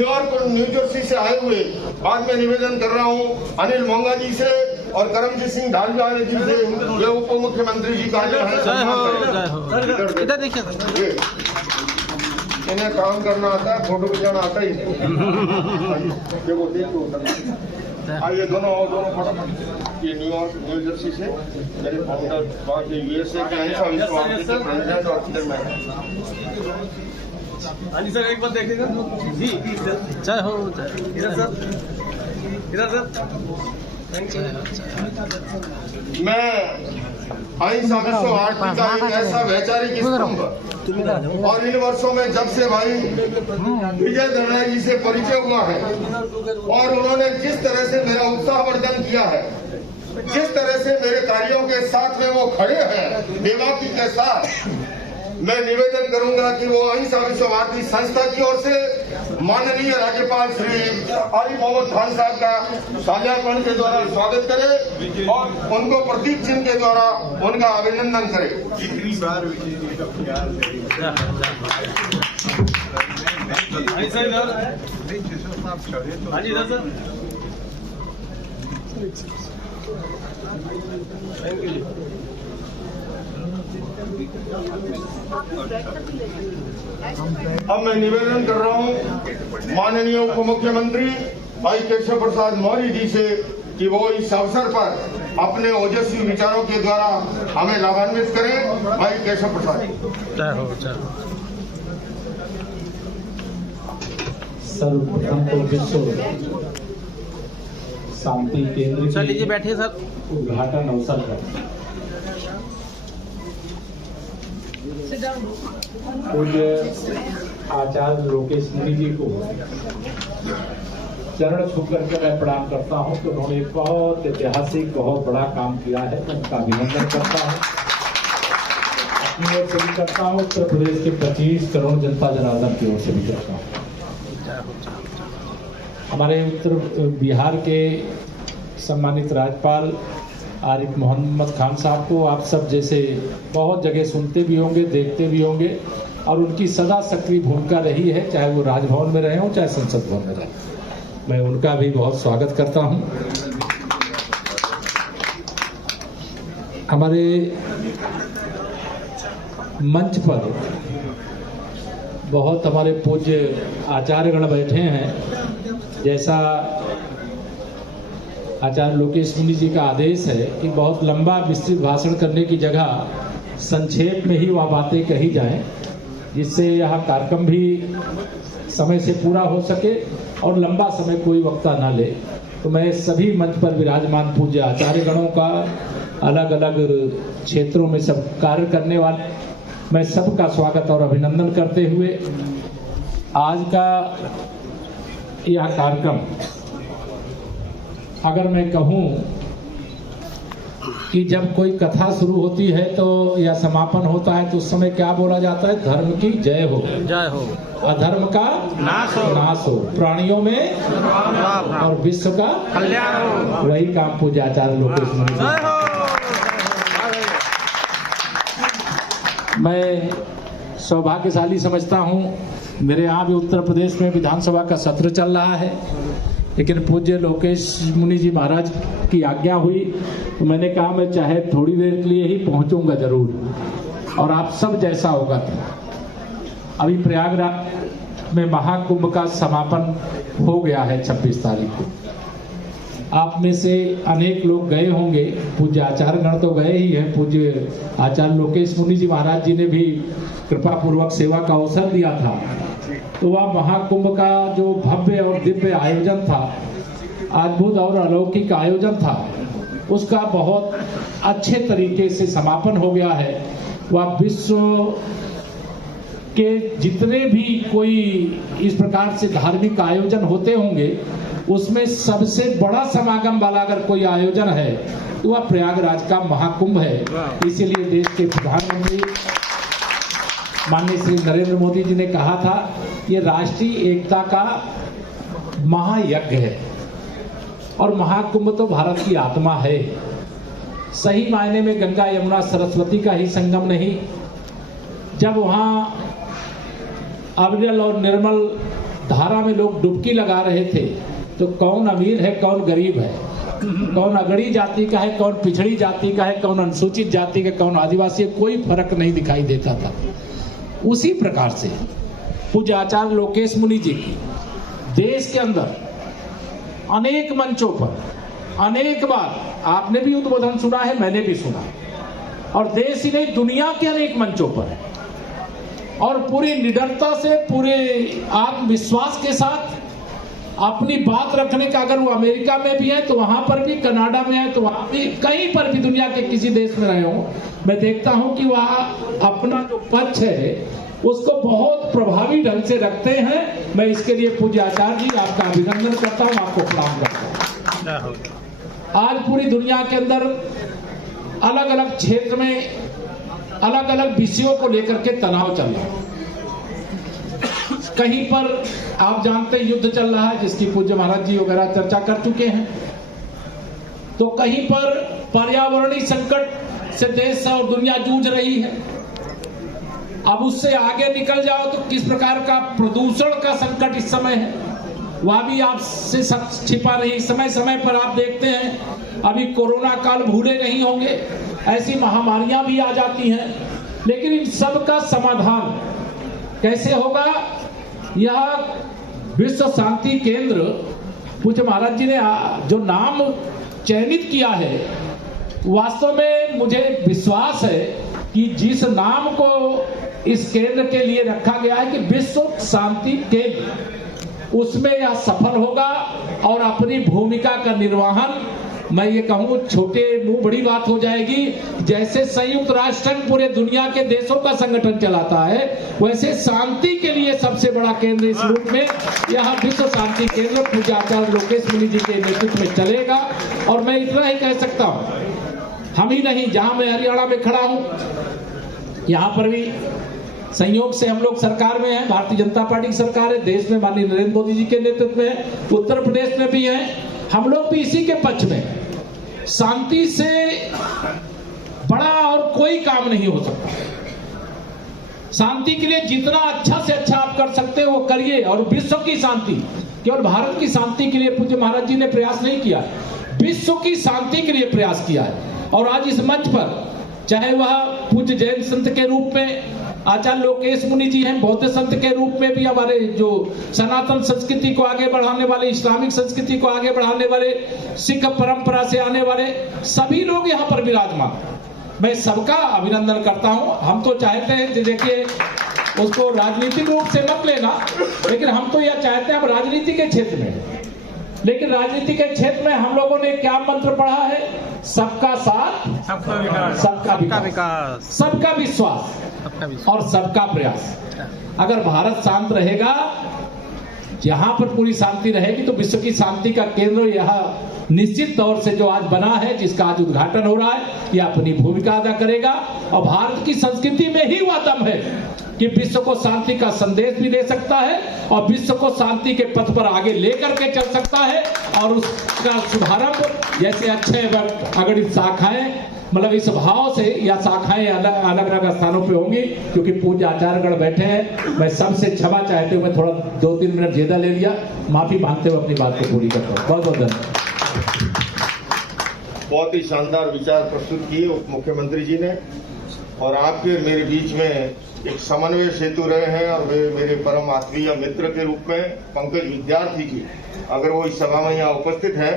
New York और new Jersey से आए हुए आज मैं निवेदन कर रहा हूं अनिल मोंगा जी से और करमजीत सिंह ढालवाल जी से, ये उप मुख्यमंत्री जी का जो है इधर देखिए, इन्हें काम करना आता है, फोटो खिंचाना आता ही नहीं। आइए दोनों फटाफट। ये न्यूयॉर्क न्यू जर्सी से मेरे फाउंडर वहाँ के यूएसए के हैं, प्रेसिडेंट और चेयरमैन। हाँ जी सर, एक बार देखिएगा जी। जय हो। इधर सर, इधर सर। मैं अहिंसा विश्व भारती का एक ऐसा वैचारिक स्तंभ और इन वर्षों में जब से भाई विजय दर्रा जी से परिचय हुआ है और उन्होंने जिस तरह से मेरा उत्साहवर्धन किया है, जिस तरह से मेरे कार्यों के साथ में वो खड़े हैं बेबाकी के साथ, मैं निवेदन करूंगा कि वो अहिंसा विश्व भारती संस्था की ओर से माननीय राज्यपाल श्री आरिफ मोहम्मद खान साहब का शाहजहांपन के द्वारा स्वागत करें और उनको प्रतीक चिन्ह के द्वारा उनका अभिनंदन करें। हाँ जी इधर सर। Thank you. अब मैं निवेदन कर रहा हूं माननीय उप मुख्यमंत्री भाई केशव प्रसाद मौर्य जी से कि वो इस अवसर पर अपने ओजस्वी विचारों के द्वारा हमें लाभान्वित करें। भाई केशव प्रसाद। सर्वप्रथम तो विश्व शांति केंद्र सर लीजिए, बैठिए सर। उद्घाटन अवसर पर पूज्य आचार्य लोकेश मुनि जी को चरण छू करके मैं प्रणाम करता हूं। तो उन्होंने एक बहुत ऐतिहासिक, बहुत बड़ा काम किया है, तो उनका अभिनंदन करता हूं। अपनी ओर से भी करता हूं, उत्तर प्रदेश के 25 करोड़ जनता जनार्दन की ओर से भी करता हूं। हमारे उत्तर बिहार के सम्मानित राज्यपाल आरिफ मोहम्मद खान साहब को आप सब जैसे बहुत जगह सुनते भी होंगे, देखते भी होंगे, और उनकी सदा सक्रिय भूमिका रही है, चाहे वो राजभवन में रहे हों चाहे संसद भवन में रहे। मैं उनका भी बहुत स्वागत करता हूं। हमारे मंच पर बहुत हमारे पूज्य आचार्यगण बैठे हैं। जैसा आचार्य लोकेश मुनि जी का आदेश है कि बहुत लंबा विस्तृत भाषण करने की जगह संक्षेप में ही वह बातें कही जाएं, जिससे यह कार्यक्रम भी समय से पूरा हो सके और लंबा समय कोई वक्ता ना ले। तो मैं सभी मंच पर विराजमान पूज्य आचार्यगणों का, अलग अलग क्षेत्रों में सब कार्य करने वाले, मैं सबका स्वागत और अभिनंदन करते हुए आज का यह कार्यक्रम, अगर मैं कहूं कि जब कोई कथा शुरू होती है तो या समापन होता है तो उस समय क्या बोला जाता है? धर्म की जय हो, जय हो, अधर्म का नाश हो, प्राणियों में और विश्व का कल्याण हो। वही काम पूज्य आचार्य लोकेश मुनि जी। मैं सौभाग्यशाली समझता हूं, मेरे यहाँ भी उत्तर प्रदेश में विधानसभा का सत्र चल रहा है, लेकिन पूज्य लोकेश मुनि जी महाराज की आज्ञा हुई तो मैंने कहा मैं चाहे थोड़ी देर के लिए ही पहुंचूंगा जरूर, और आप सब जैसा होगा। अभी प्रयागराज में महाकुंभ का समापन हो गया है 26 तारीख को। आप में से अनेक लोग गए होंगे, पूज्य आचार्यगण तो गए ही हैं। पूज्य आचार्य लोकेश मुनि जी महाराज जी ने भी कृपा पूर्वक सेवा का अवसर दिया था। तो वह महाकुंभ का जो भव्य और दिव्य आयोजन था, अद्भुत और अलौकिक आयोजन था, उसका बहुत अच्छे तरीके से समापन हो गया है। वह विश्व के जितने भी कोई इस प्रकार से धार्मिक आयोजन होते होंगे, उसमें सबसे बड़ा समागम वाला अगर कोई आयोजन है तो वह प्रयागराज का महाकुंभ है। इसीलिए देश के प्रधानमंत्री माननीय श्री नरेंद्र मोदी जी ने कहा था, ये राष्ट्रीय एकता का महायज्ञ है, और महाकुंभ तो भारत की आत्मा है। सही मायने में गंगा यमुना सरस्वती का ही संगम नहीं, जब वहाँ अविरल और निर्मल धारा में लोग डुबकी लगा रहे थे, तो कौन अमीर है कौन गरीब है, कौन अगड़ी जाति का है कौन पिछड़ी जाति का है, कौन अनुसूचित जाति का कौन आदिवासी है, कोई फर्क नहीं दिखाई देता था। उसी प्रकार से पूज्य आचार्य लोकेश मुनि जी की देश के अंदर अनेक मंचों पर अनेक बार, आपने भी उद्बोधन सुना है, मैंने भी सुना, और देश ही नहीं दुनिया के अनेक मंचों पर, और पूरी निडरता से पूरे आत्मविश्वास के साथ अपनी बात रखने का, अगर वो अमेरिका में भी है तो वहां पर भी, कनाडा में है तो वहां भी, कहीं पर भी दुनिया के किसी देश में रहे हो, मैं देखता हूं कि वह अपना जो पक्ष है उसको बहुत प्रभावी ढंग से रखते हैं। मैं इसके लिए पूज्य आचार्य जी आपका अभिनंदन करता हूं, आपको प्रणाम करता हूं। आज पूरी दुनिया के अंदर अलग अलग क्षेत्र में अलग अलग विषयों को लेकर के तनाव चल रहा है। कहीं पर आप जानते हैं युद्ध चल रहा है, जिसकी पूज्य महाराज जी वगैरह चर्चा कर चुके हैं, तो कहीं पर पर्यावरणीय संकट से देश और दुनिया जूझ रही है। अब उससे आगे निकल जाओ तो किस प्रकार का प्रदूषण का संकट इस समय है, वह भी आपसे छिपा नहीं। समय समय पर आप देखते हैं, अभी कोरोना काल भूले नहीं होंगे, ऐसी महामारियां भी आ जाती हैं, लेकिन इन सब का समाधान कैसे होगा? यह विश्व शांति केंद्र पूज्य महाराज जी ने जो नाम चयनित किया है, वास्तव में मुझे विश्वास है कि जिस नाम को इस केंद्र के लिए रखा गया है कि विश्व शांति केंद्र, उसमें यह सफल होगा और अपनी भूमिका का निर्वहन, मैं ये कहूँ छोटे मुंह बड़ी बात हो जाएगी, जैसे संयुक्त राष्ट्र पूरे दुनिया के देशों का संगठन चलाता है, वैसे शांति के लिए सबसे बड़ा केंद्र इस रूप में यह विश्व शांति केंद्र पूज्य आचार्य लोकेश मुनि जी के नेतृत्व में चलेगा। और मैं इतना ही कह सकता हूँ, हम ही नहीं, जहां मैं हरियाणा में खड़ा हूं, यहां पर भी संयोग से हम लोग सरकार में हैं, भारतीय जनता पार्टी की सरकार है, देश में माननीय नरेंद्र मोदी जी के नेतृत्व में, उत्तर प्रदेश में भी हैं, हम लोग भी इसी के पक्ष में। शांति से बड़ा और कोई काम नहीं हो सकता। शांति के लिए जितना अच्छा से अच्छा आप कर सकते हो वो करिए, और विश्व की शांति, केवल भारत की शांति के लिए पूज्य महाराज जी ने प्रयास नहीं किया, विश्व की शांति के लिए प्रयास किया है। और आज इस मंच पर चाहे वह पूज्य जैन संत के रूप में आचार्य लोकेश मुनि जी हैं, बौद्ध संत के रूप में भी हमारे जो सनातन संस्कृति को आगे बढ़ाने वाले, इस्लामिक संस्कृति को आगे बढ़ाने वाले, सिख परंपरा से आने वाले सभी लोग यहाँ पर विराजमान, मैं सबका अभिनंदन करता हूँ। हम तो चाहते हैं, देखिए उसको राजनीतिक रूप से मत लेना, लेकिन हम तो यह चाहते हैं, हम राजनीति के क्षेत्र में, लेकिन राजनीति के क्षेत्र में हम लोगों ने क्या मंत्र पढ़ा है? सबका साथ, सबका विकास, सबका विकास, सबका विश्वास और सबका प्रयास। अगर भारत शांत रहेगा, यहाँ पर पूरी शांति रहेगी, तो विश्व की शांति का केंद्र यह निश्चित तौर से जो आज बना है, जिसका आज उद्घाटन हो रहा है, यह अपनी भूमिका अदा करेगा। और भारत की संस्कृति में ही वह दम है कि विश्व को शांति का संदेश भी दे सकता है और विश्व को शांति के पथ पर आगे लेकर के चल सकता है। और उसका शुभारंभ जैसे अक्षय वट अगणित शाखाएं, मतलब इस भाव से या शाखाएं अलग अलग स्थानों पे होंगी, क्योंकि पूज्य आचार्यगण बैठे हैं। मैं सबसे क्षमा चाहते हुए थोड़ा 2-3 मिनट ज्यादा ले लिया, माफी मांगते हुए अपनी बात को पूरी करता हूँ। बहुत बहुत धन्यवाद। बहुत ही शानदार विचार प्रस्तुत किए उप मुख्यमंत्री जी ने, और आपके मेरे बीच में एक समन्वय सेतु रहे हैं, और वे मेरे परम आत्मीय मित्र के रूप में पंकज विद्यार्थी जी, अगर वो इस सभा में यहाँ उपस्थित है,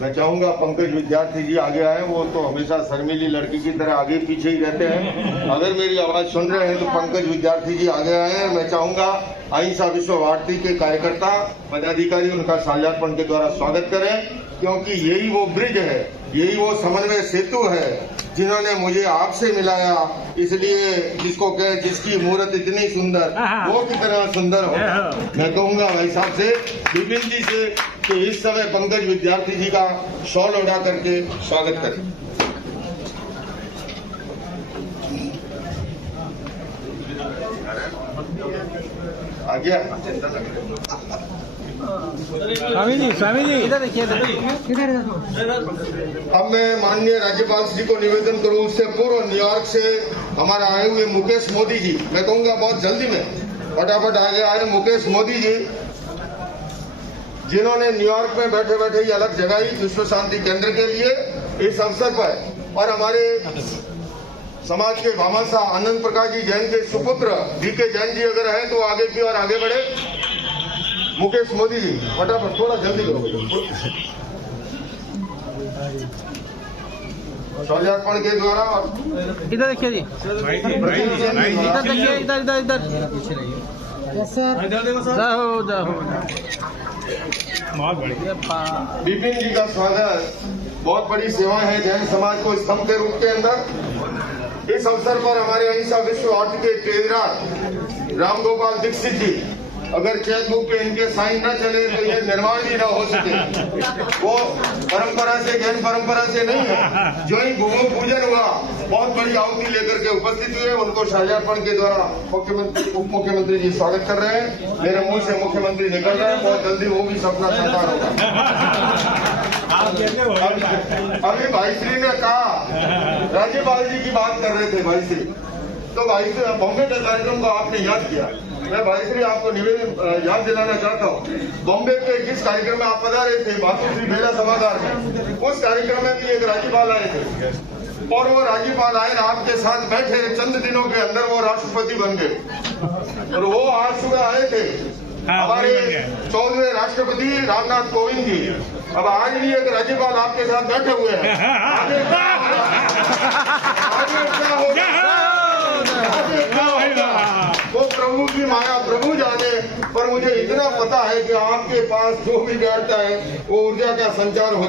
मैं चाहूंगा पंकज विद्यार्थी जी आगे आए। वो तो हमेशा शर्मीली लड़की की तरह आगे पीछे ही रहते हैं, अगर मेरी आवाज सुन रहे हैं तो पंकज विद्यार्थी जी आगे आए। मैं चाहूंगा अहिंसा विश्व भारती के कार्यकर्ता पदाधिकारी उनका शाहजहांपन के द्वारा स्वागत करें, क्योंकि यही वो ब्रिज है, यही वो समन्वय सेतु है जिन्होंने मुझे आपसे मिलाया। इसलिए जिसको कहे जिसकी मूर्त इतनी सुंदर वो कितना सुंदर हो। मैं कहूंगा भाई साहब से, विपिन जी से, कि इस समय पंकज विद्यार्थी जी का शॉल उड़ा करके स्वागत करें। आ गया स्वामी जी इधर देखिए, अब मैं माननीय राज्यपाल जी को निवेदन करूं, उससे पूर्व न्यूयॉर्क से हमारे आए हुए मुकेश मोदी जी, मैं कहूंगा बहुत जल्दी में फटाफट आगे आए मुकेश मोदी जी, जिन्होंने न्यूयॉर्क में बैठे बैठे ये अलग जगाई विश्व शांति केंद्र के लिए इस अवसर पर। और हमारे समाज के भामाशाह आनंद प्रकाश जी जैन के सुपुत्र बीके जैन जी अगर है तो आगे की और आगे बढ़े। मुकेश मोदी जी फटाफट थोड़ा जल्दी करो। शौर्यार्पण के द्वारा इधर देखिए जी, इधर देखिए, इधर इधर इधर। इधर देखो सर। जाओ जाओ। बहुत बढ़िया। विपिन जी का स्वागत। बहुत बड़ी सेवा है जैन समाज को स्तंभ के रूप के अंदर। इस अवसर पर हमारे अहिंसा विश्व आर्ट के ट्रेजरर रामगोपाल दीक्षित जी, अगर चेकबुक पे इनके साइन न चले तो ये निर्माण भी न हो सके। वो परंपरा से जैन परंपरा से नहीं है। जो ही भूमि पूजन हुआ बहुत बड़ी आहुति लेकर के उपस्थित हुए, उनको शौर्यार्पण के द्वारा मुख्यमंत्री उप मुख्यमंत्री जी स्वागत कर रहे हैं। मेरे मुंह से मुख्यमंत्री निकल रहे हैं, बहुत जल्दी वो भी सपना साकार होगा। अभी भाई श्री ने कहा, राज्यपाल जी की बात कर रहे थे भाई श्री, तो भाई श्री बॉम्बे के कार्यक्रम को आपने याद किया। मैं भाई श्री आपको निवेदन याद दिलाना चाहता हूँ, बॉम्बे के जिस कार्यक्रम में आप पधारे थे मातुश्री बेला सभागार में, उस कार्यक्रम में भी एक राज्यपाल आए थे और वो राज्यपाल आए आपके साथ बैठे, चंद दिनों के अंदर वो राष्ट्रपति बन गए। और वो आज सुबह आए थे हमारे 14वें राष्ट्रपति रामनाथ कोविंद जी। अब आज भी एक राज्यपाल आपके साथ बैठे हुए हैं। आगे क्या होगा वो प्रभु की माया प्रभु जाने। पर मुझे इतना पता है कि आपके पास जो भी बैठता है वो ऊर्जा का संचार हो